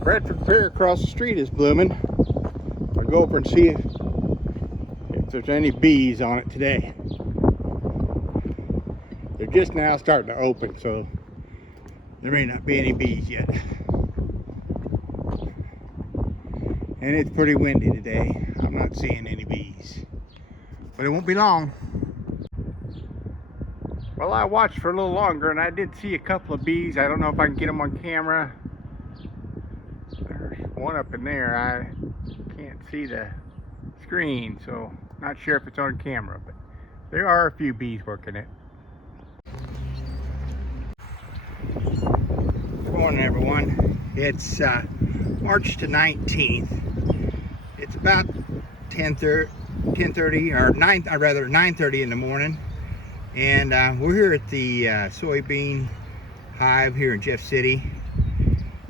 The Bradford pear across the street is blooming. I'll go over and see if there's any bees on it today. They're just now starting to open, so there may not be any bees yet. And it's pretty windy today. I'm not seeing any bees, but it won't be long. Well, I watched for a little longer and I did see a couple of bees. I don't know if I can get them on camera. There's one up in there. I can't see the screen, so not sure if it's on camera, but there are a few bees working it. Good morning, everyone. It's March the 19th. It's about 10:30 or 9:30 in the morning, and we're here at the Soybean Hive here in Jeff City,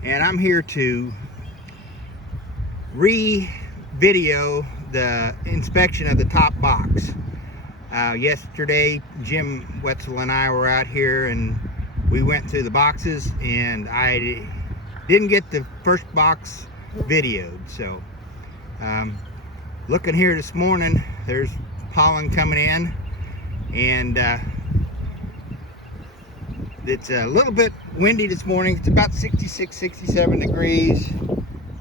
and I'm here to re-video the inspection of the top box. Yesterday, Jim Wetzel and I were out here and we went through the boxes, and I didn't get the first box videoed. So looking here this morning, there's pollen coming in, and it's a little bit windy this morning. It's about 66, 67 degrees.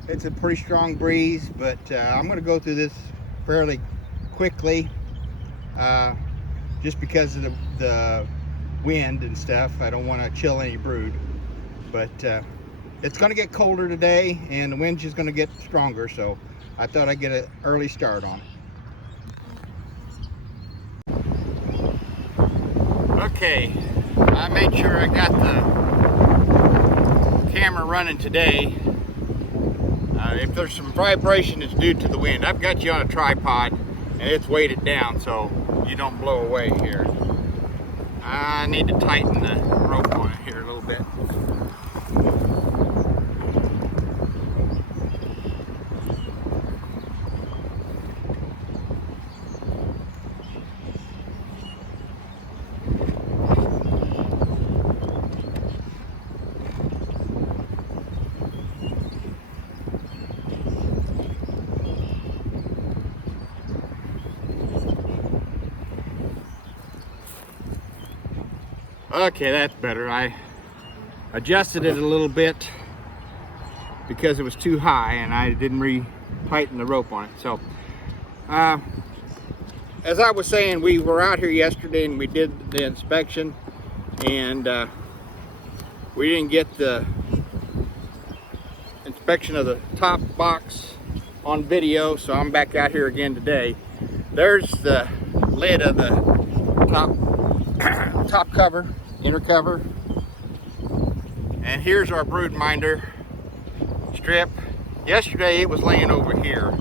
It's a pretty strong breeze, but I'm going to go through this fairly quickly just because of the wind and stuff. I don't want to chill any brood, but it's going to get colder today and the wind's just going to get stronger, so I thought I'd get an early start on it. Okay, I made sure I got the camera running today. If there's some vibration, it's due to the wind. I've got you on a tripod and it's weighted down so you don't blow away here. I need to tighten the rope on it here a little bit. Okay, that's better. I adjusted it a little bit because it was too high and I didn't re-tighten the rope on it. So, as I was saying, we were out here yesterday and we did the inspection, and we didn't get the inspection of the top box on video, so I'm back out here again today. There's the lid of the top cover, inner cover, and here's our brood minder strip. Yesterday it was laying over here.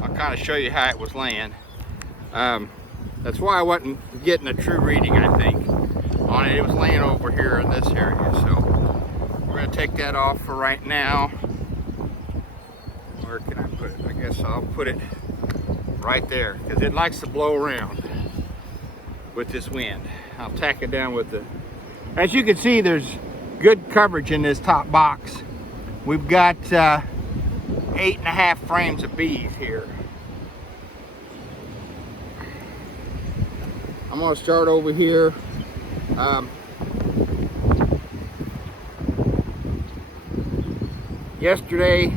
I'll kind of show you how it was laying. That's why I wasn't getting a true reading, I think, on it. It was laying over here in this area, so we're going to take that off for right now. Where can I put it? I guess I'll put it right there because it likes to blow around with this wind. I'll tack it down with the, as you can see, there's good coverage in this top box. We've got 8.5 frames of bees here. I'm going to start over here. Yesterday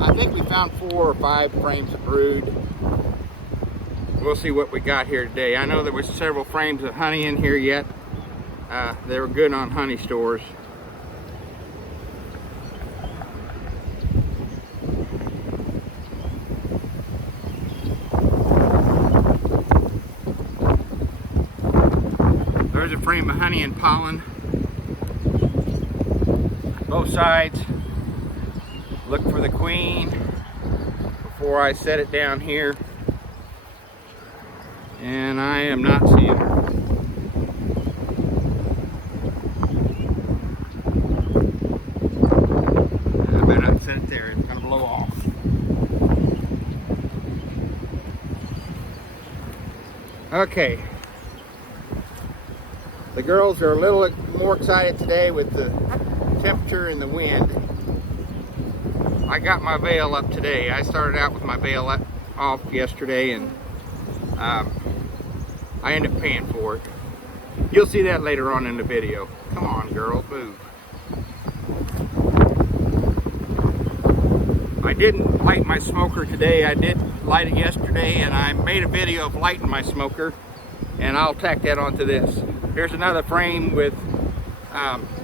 I think we found 4 or 5 frames of brood. We'll see what we got here today. I know there was several frames of honey in here yet. They were good on honey stores. There's a frame of honey and pollen. Both sides. Look for the queen before I set it down here. And I am not seeing her. I better not set it there, it's going to blow off. Okay. The girls are a little more excited today with the temperature and the wind. I got my veil up today. I started out with my veil off yesterday, and I ended up paying for it. You'll see that later on in the video. Come on, girl, move. I didn't light my smoker today. I did light it yesterday, and I made a video of lighting my smoker, and I'll tack that onto this. Here's another frame with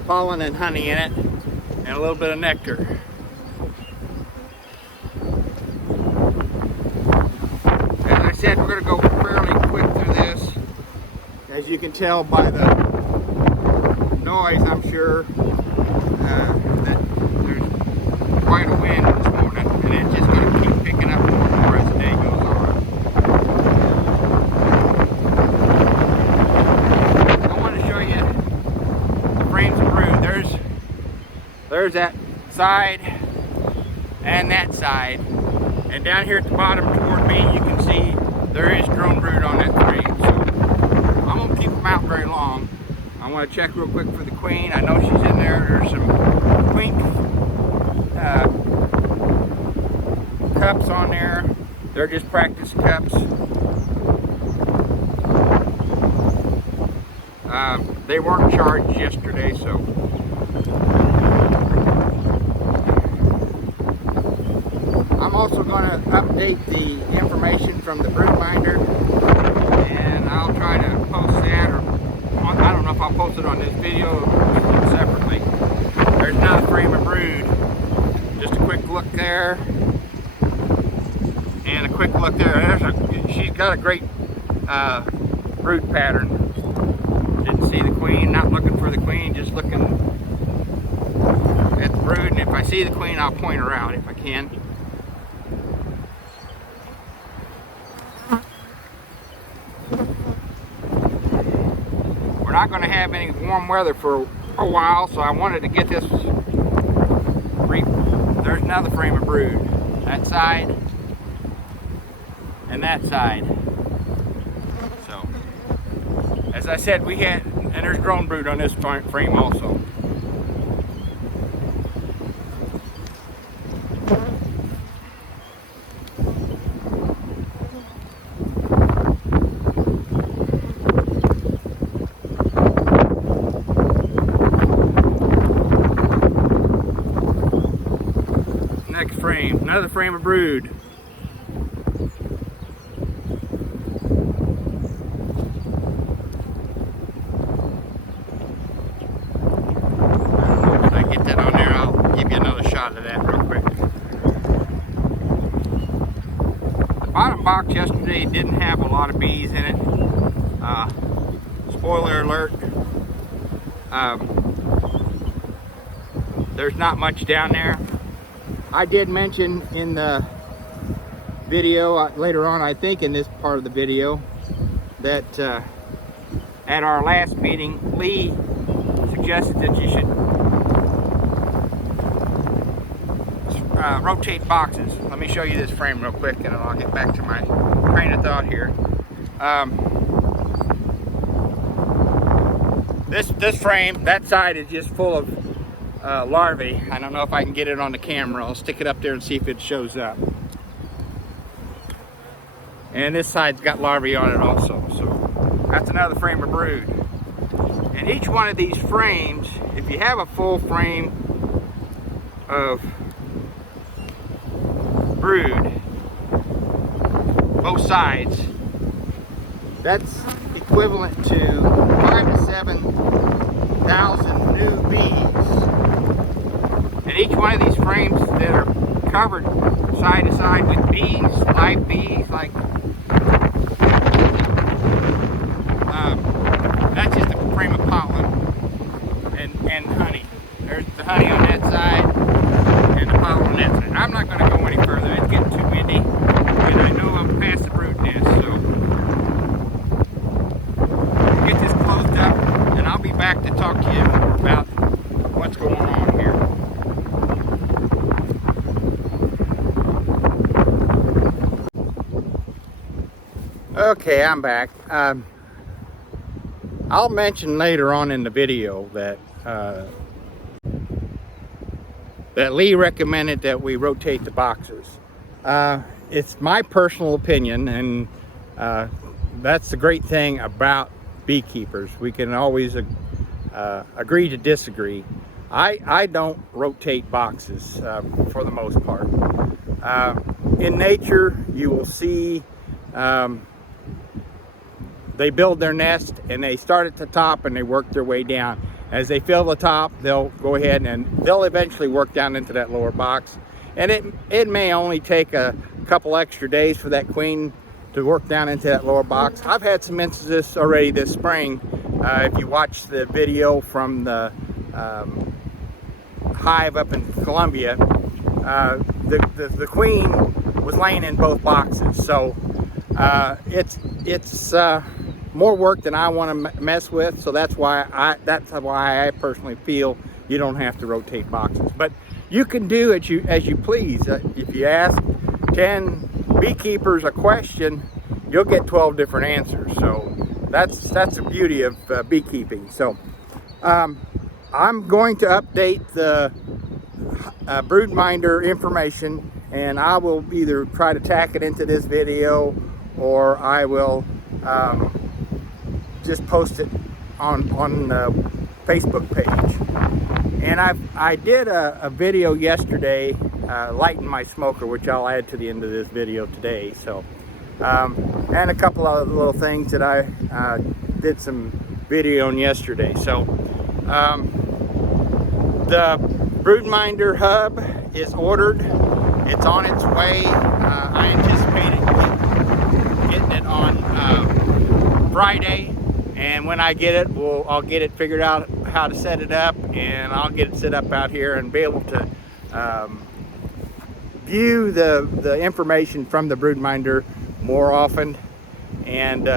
pollen and honey in it, and a little bit of nectar. As I said, we're going to go fairly quick through this. As you can tell by the noise, I'm sure that there's quite a wind this morning, and it's just going to keep picking up more and more as the day goes on. I want to show you the frames of brood. There's that side and that side, and down here at the bottom toward me you can see there is drone brood on that frame. So I won't keep them out very long. I want to check real quick for the queen. I know she's in there. There's some queen cups on there. They're just practice cups. They weren't charged yesterday, so I'm also going to update the information from the broodminder, and I'll try to post that, or I don't know if I'll post it on this video or separately. There's another frame of brood. Just a quick look there, and a quick look there. She's got a great brood pattern. Didn't see the queen, not looking for the queen, just looking at the brood, and if I see the queen I'll point her out if I can. We're not going to have any warm weather for a while, so I wanted to get this. There's another frame of brood. That side and that side. So, as I said, and there's drone brood on this frame also. Next frame, another frame of brood. When I get that on there, I'll give you another shot of that real quick. The bottom box yesterday didn't have a lot of bees in it. Spoiler alert. There's not much down there. I did mention in the video later on, I think in this part of the video, that at our last meeting, Lee suggested that you should rotate boxes. Let me show you this frame real quick, and then I'll get back to my train of thought here. This frame, that side is just full of larvae. I don't know if I can get it on the camera. I'll stick it up there and see if it shows up. And this side's got larvae on it also. So that's another frame of brood. And each one of these frames, if you have a full frame of brood, both sides, that's equivalent to 5,000 to 7,000 new bees. And each one of these frames that are covered side to side with bees, live bees, like that's just a frame of pollen and honey. There's the honey on that side and the pollen on that side. I'm not going to go any further. It's getting too windy, and I know I'm past the brood nest, so get this closed up, and I'll be back to talk to you about what's going on here. Okay, I'm back. I'll mention later on in the video that that Lee recommended that we rotate the boxes. It's my personal opinion, and that's the great thing about beekeepers. We can always agree to disagree. I don't rotate boxes for the most part. In nature, you will see they build their nest and they start at the top and they work their way down. As they fill the top, they'll go ahead and they'll eventually work down into that lower box. And it may only take a couple extra days for that queen to work down into that lower box. I've had some instances already this spring. If you watch the video from the hive up in Columbia, the queen was laying in both boxes. So it's more work than I want to mess with. So that's why I personally feel you don't have to rotate boxes. But you can do as you please. If you ask 10 beekeepers a question, you'll get 12 different answers. So that's the beauty of beekeeping. So I'm going to update the broodminder information, and I will either try to tack it into this video, or I will just post it on the Facebook page. And I did a video yesterday lighting my smoker, which I'll add to the end of this video today. So and a couple of little things that I did some video on yesterday. So the broodminder hub is ordered. It's on its way. I anticipated getting it on Friday, and when I get it, I'll get it figured out how to set it up, and I'll get it set up out here and be able to view the information from the broodminder more often, and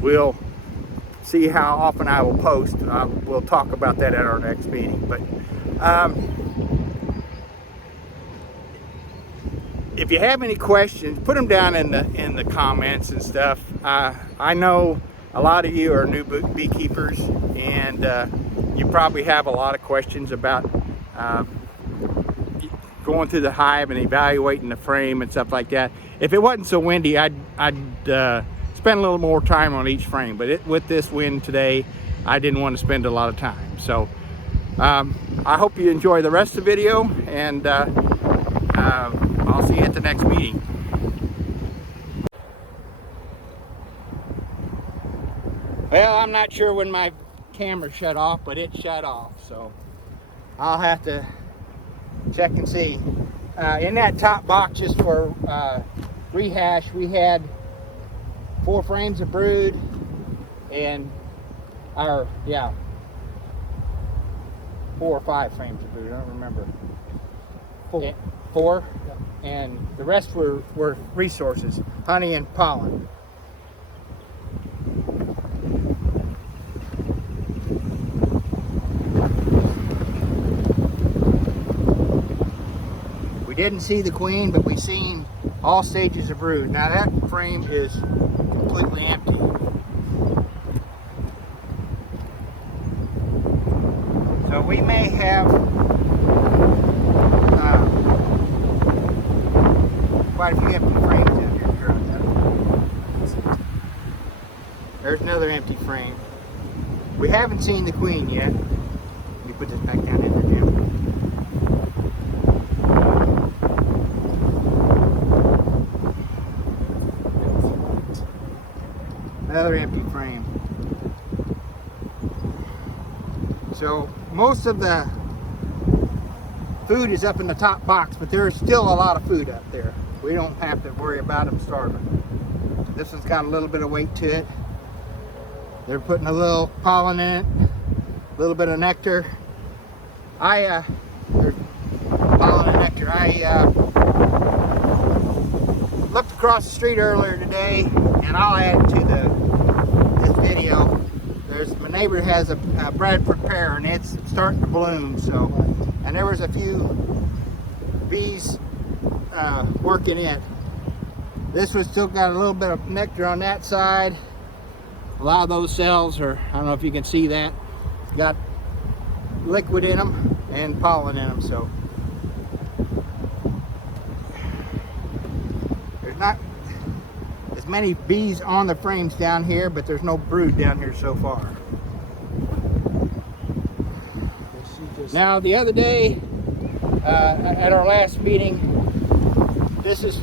we'll see how often I will post. We'll talk about that at our next meeting. But if you have any questions, put them down in the comments and stuff. I know a lot of you are new beekeepers, and you probably have a lot of questions about going through the hive and evaluating the frame and stuff like that. If it wasn't so windy, I'd spend a little more time on each frame, but with this wind today, I didn't want to spend a lot of time. So I hope you enjoy the rest of the video, and I'll see you at the next meeting. Well, I'm not sure when my camera shut off, but it shut off, so I'll have to check and see. In that top box, just for rehash, we had 4 frames of brood, and 4 or 5 frames of brood, I don't remember. 4? Yeah. And the rest were resources, honey and pollen. We didn't see the queen, but we seen all stages of brood. Now that frame is completely empty. So we may have quite a few empty frames out here. There's another empty frame. We haven't seen the queen yet. Let me put this back down in the gym. Another empty frame. So most of the food is up in the top box, but there is still a lot of food up there. We don't have to worry about them starving. This one's got a little bit of weight to it. They're putting a little pollen in it, a little bit of nectar. There's pollen and nectar. I looked across the street earlier today, and I'll add to this video. My neighbor has a Bradford pear, and it's starting to bloom. So, and there was a few bees working it. This one's still got a little bit of nectar on that side. A lot of those cells are, I don't know if you can see that, got liquid in them and pollen in them. So not as many bees on the frames down here, but there's no brood down here so far. Now the other day at our last meeting, this is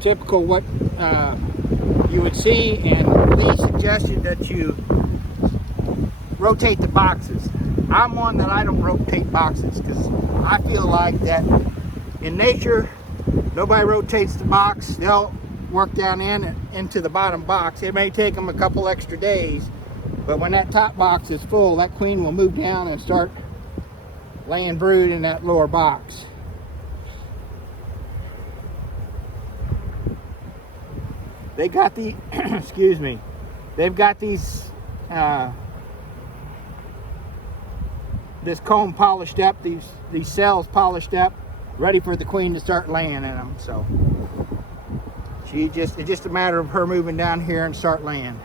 typical what you would see, and Lee suggested that you rotate the boxes. I'm one that I don't rotate boxes because I feel like that in nature nobody rotates the box. They'll work down into the bottom box. It may take them a couple extra days, but when that top box is full, that queen will move down and start laying brood in that lower box. They got the excuse me, they've got these this comb polished up, these cells polished up, ready for the queen to start laying in them. So it's just a matter of her moving down here and start laying.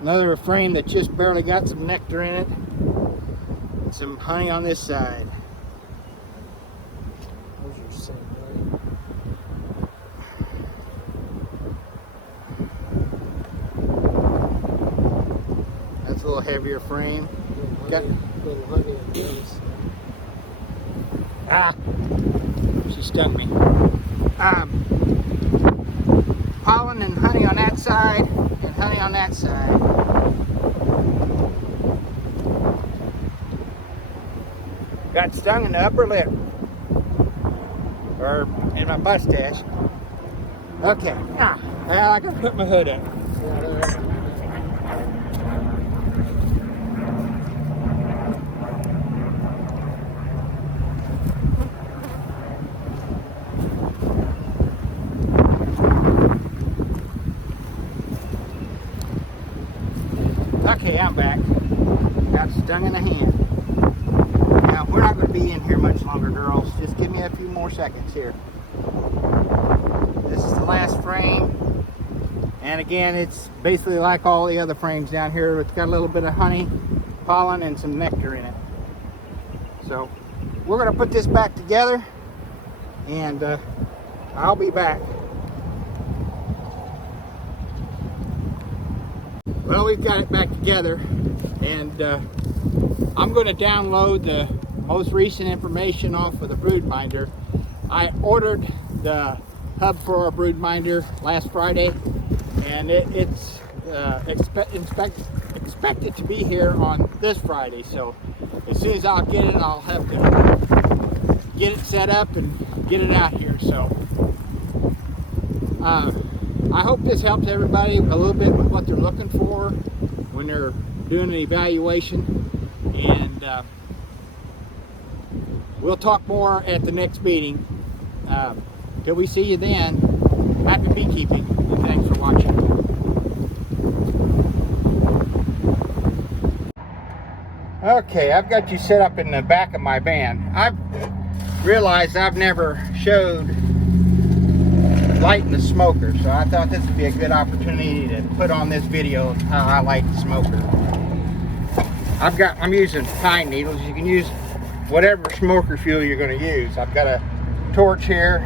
Another frame that just barely got some nectar in it. And some honey on this side. Those are so great. That's a little heavier frame. Little honey on those. Ah, she stung me. Pollen and honey on that side, and honey on that side. Got stung in the upper lip, or in my mustache. Okay, well, I can put my hood up. Okay, I'm back. Got stung in the hand. Now, we're not going to be in here much longer, girls. Just give me a few more seconds here. This is the last frame. And again, it's basically like all the other frames down here. It's got a little bit of honey, pollen, and some nectar in it. So, we're going to put this back together. And I'll be back. Well, we've got it back together, and I'm going to download the most recent information off of the brood minder. I ordered the hub for our brood minder last Friday, and it's expected to be here on this Friday. So as soon as I'll get it, I'll have to get it set up and get it out here. So I hope this helps everybody a little bit with what they're looking for when they're doing an evaluation, and we'll talk more at the next meeting. Till we see you then, happy beekeeping, and thanks for watching. Okay, I've got you set up in the back of my van. I've realized I've never showed lighting the smoker, so I thought this would be a good opportunity to put on this video how I light the smoker. I'm using pine needles. You can use whatever smoker fuel you're going to use. I've got a torch here.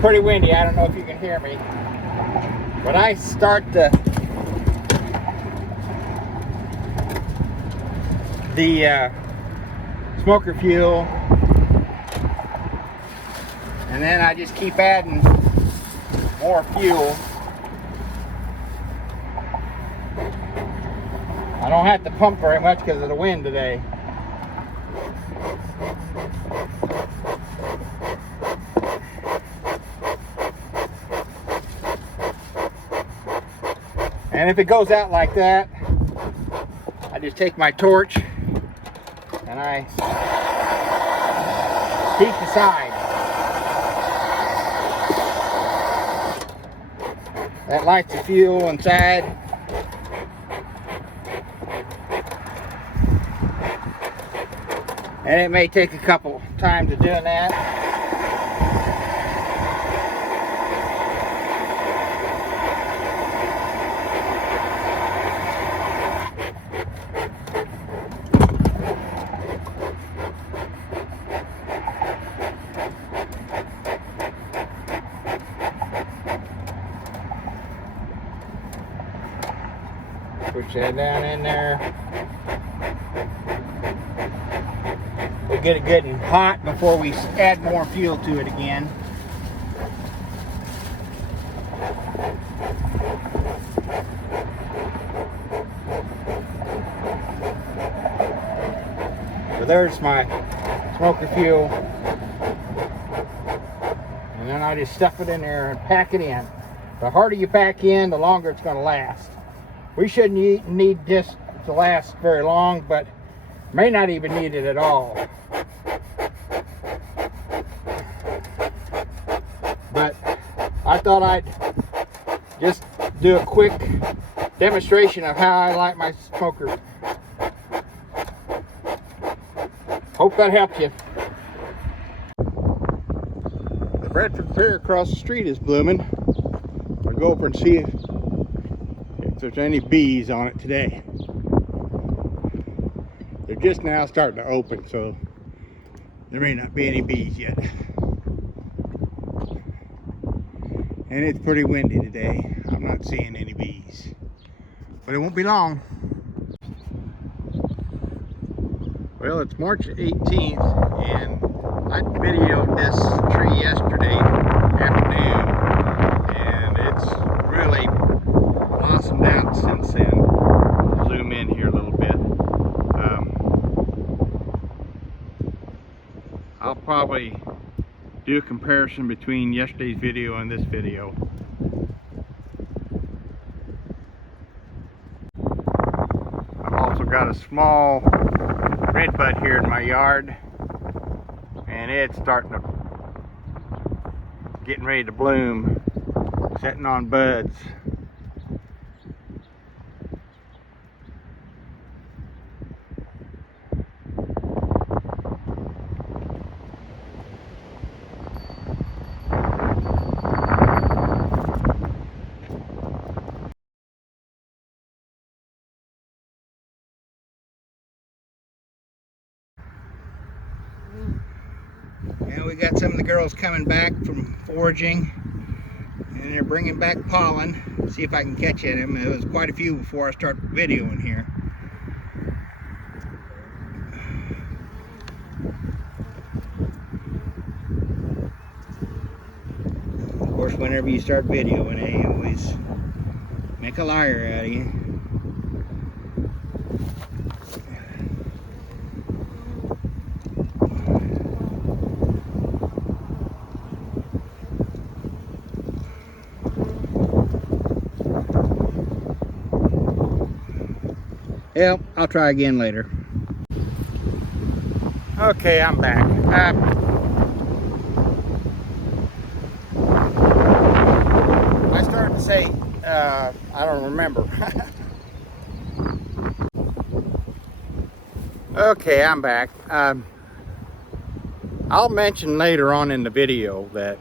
Pretty windy. I don't know if you can hear me. When I start the smoker fuel, and then I just keep adding more fuel. I don't have to pump very much because of the wind today. And if it goes out like that, I just take my torch and I peek the side. That lights the fuel inside. And it may take a couple times of doing that. Push that down in there. We'll get it getting hot before we add more fuel to it again. So there's my smoker fuel. And then I just stuff it in there and pack it in. The harder you pack in, the longer it's going to last. We shouldn't need this to last very long, but may not even need it at all. But I thought I'd just do a quick demonstration of how I light my smoker. Hope that helped you. The Bradford Fair across the street is blooming. I'll go over and see if there's any bees on it today. They're just now starting to open, so there may not be any bees yet. And it's pretty windy today. I'm not seeing any bees, but it won't be long. Well, it's March 18th, and I videoed this tree yesterday afternoon, and it's really blossomed out since then. Zoom in here a little bit. I'll probably do a comparison between yesterday's video and this video. I've also got a small redbud here in my yard, and it's starting to getting ready to bloom, setting on buds. Now we got some of the girls coming back from foraging, and they're bringing back pollen. See if I can catch at them. There was quite a few before I start videoing here. Of course, whenever you start videoing, they always make a liar out of you. Yep, I'll try again later. Okay, I'm back. I started to say, I don't remember. Okay, I'm back. I'll mention later on in the video that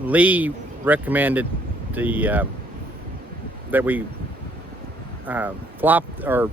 Lee recommended the that we flopped or